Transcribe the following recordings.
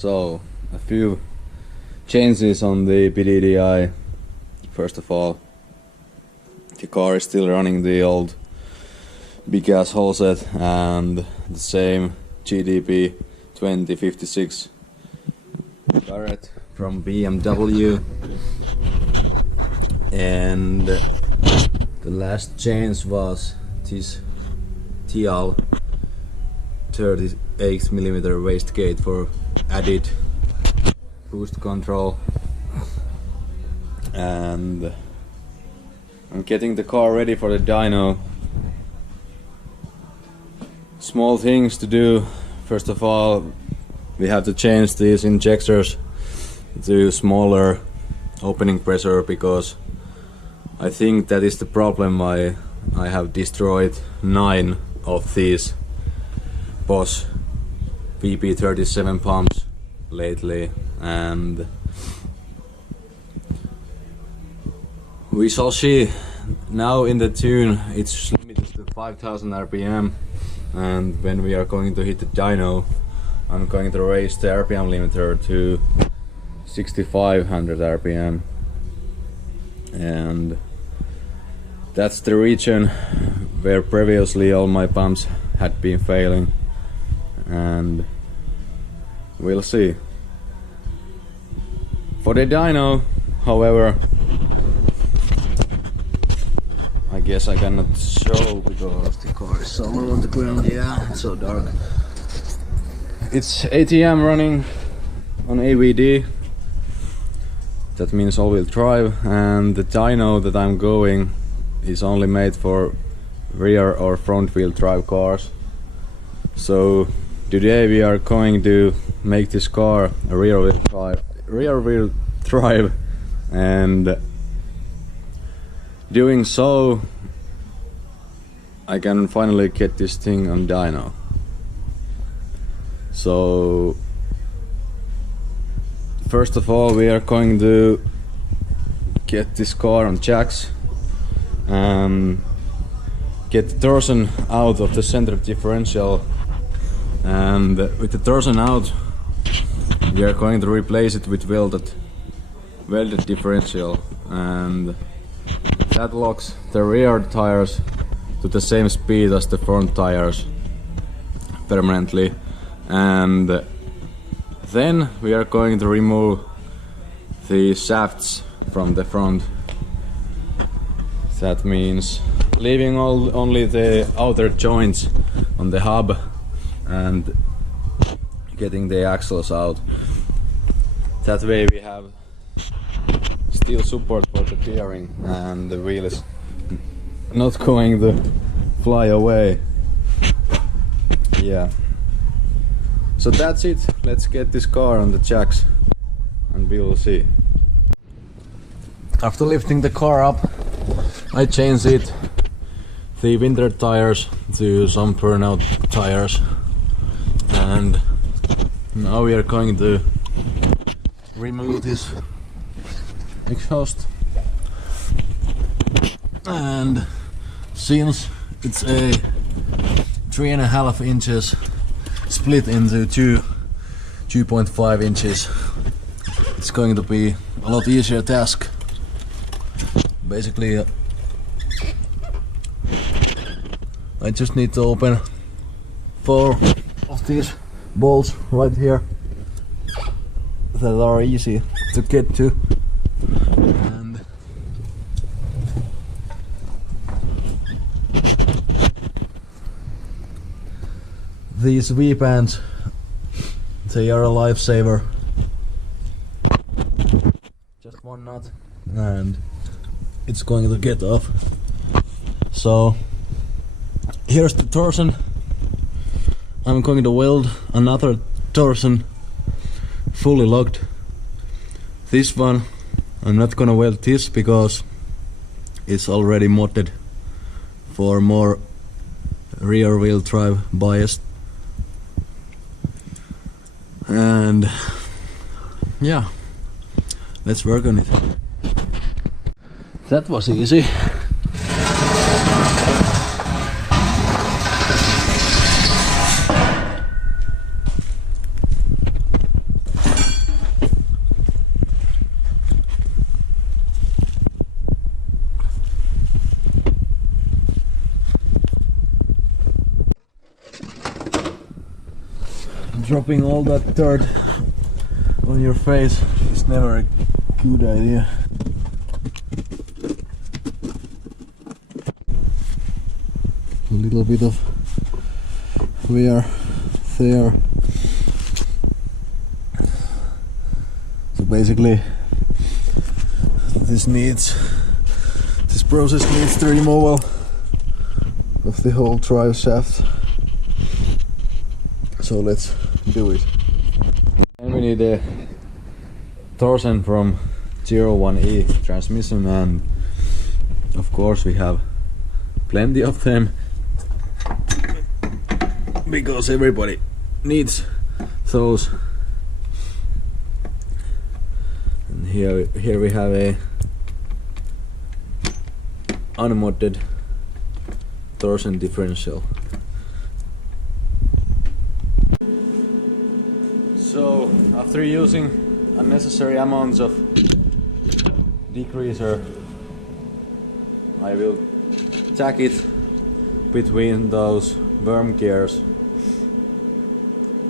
So, a few changes on the TDI. First of all, the car is still running the old big ass hull set and the same GDP 2056 turret from BMW. And the last change was this TL 38mm wastegate for added boost control. And I'm getting the car ready for the dyno. Small things to do. First of all, we have to change these injectors to smaller opening pressure, because I think that is the problem. I have destroyed 9 of these Bosch VP37 pumps lately, and we shall see. Now in the tune it's limited to 5000 RPM, and when we are going to hit the dyno, I'm going to raise the RPM limiter to 6500 RPM, and that's the region where previously all my pumps had been failing, and we'll see. For the dyno, however, I guess I cannot show because the car is so low on the ground. Yeah, it's so dark. It's ATM running on RWD. That means all-wheel drive, and the dyno that I'm going is only made for rear or front wheel drive cars. So today we are going to make this car a rear wheel drive, and doing so I can finally get this thing on dyno. So first of all, we are going to get this car on jacks and get the torsion out of the center differential, and with the torsion out we are going to replace it with welded differential, and that locks the rear tires to the same speed as the front tires permanently. And then we are going to remove the shafts from the front. That means leaving only the outer joints on the hub and getting the axles out. That way we have steel support for the bearing, and the wheel is not going to fly away. Yeah. So that's it. Let's get this car on the jacks and we will see. After lifting the car up, I changed the winter tires to some burnout tires, and now we are going to remove this exhaust. And since it's a 3.5 inches split into 2.5 inches, it's going to be a lot easier task. Basically, I just need to open 4 of these bolts right here that are easy to get to, and these V-bands, they are a lifesaver. Just one nut and it's going to get off. So here's the torsion. I'm going to weld another torsion fully locked. This one I'm not gonna weld this because it's already modded for more rear wheel drive bias. And yeah, let's work on it. That was easy. dropping all that dirt on your face is never a good idea. A little bit of wear there. So basically this process needs the removal of the whole drive shaft. So let's do it. And we need a torsion from 01E transmission, and of course we have plenty of them because everybody needs those. And here we have a unmodded torsion differential. So after using unnecessary amounts of degreaser, I will tack it between those worm gears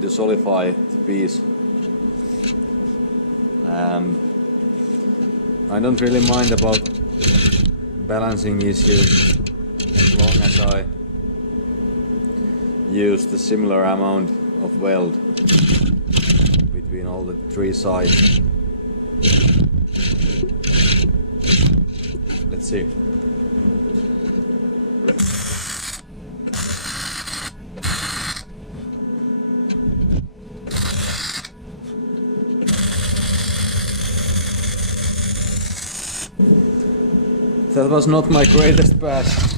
to solidify the piece. And I don't really mind about balancing issues as long as I use the similar amount of weld between all the three sides. Let's see. That was not my greatest pass.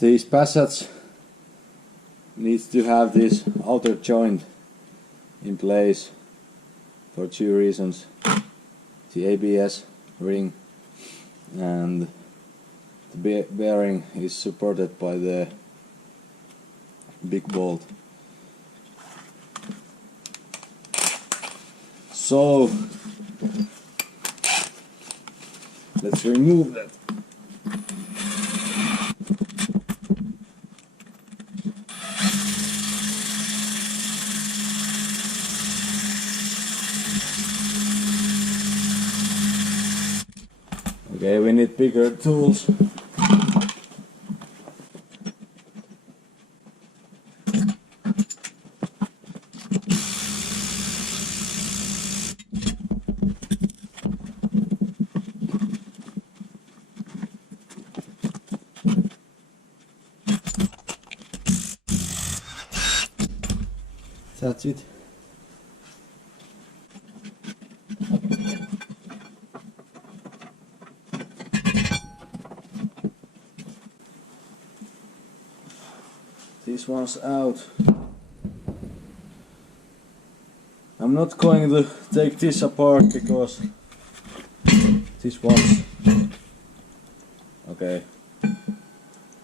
These passage needs to have this outer joint in place for two reasons: the ABS ring and the bearing is supported by the big bolt. So let's remove that. Okay, we need bigger tools. That's it. This one's out. I'm not going to take this apart because this one's okay.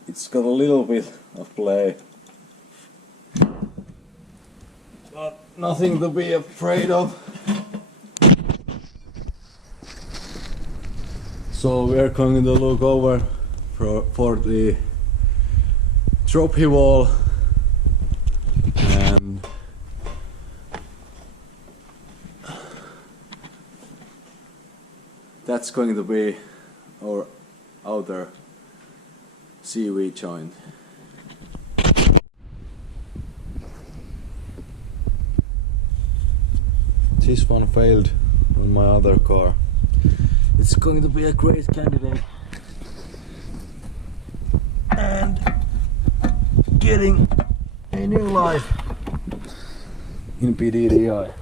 It's got a little bit of play, but nothing to be afraid of. So we're going to look over for the trophy wall, and that's going to be our outer CV joint. This one failed on my other car. It's going to be a great candidate. And getting a new life in TDI.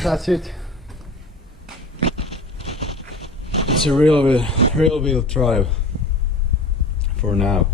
That's it. It's a real wheel drive for now.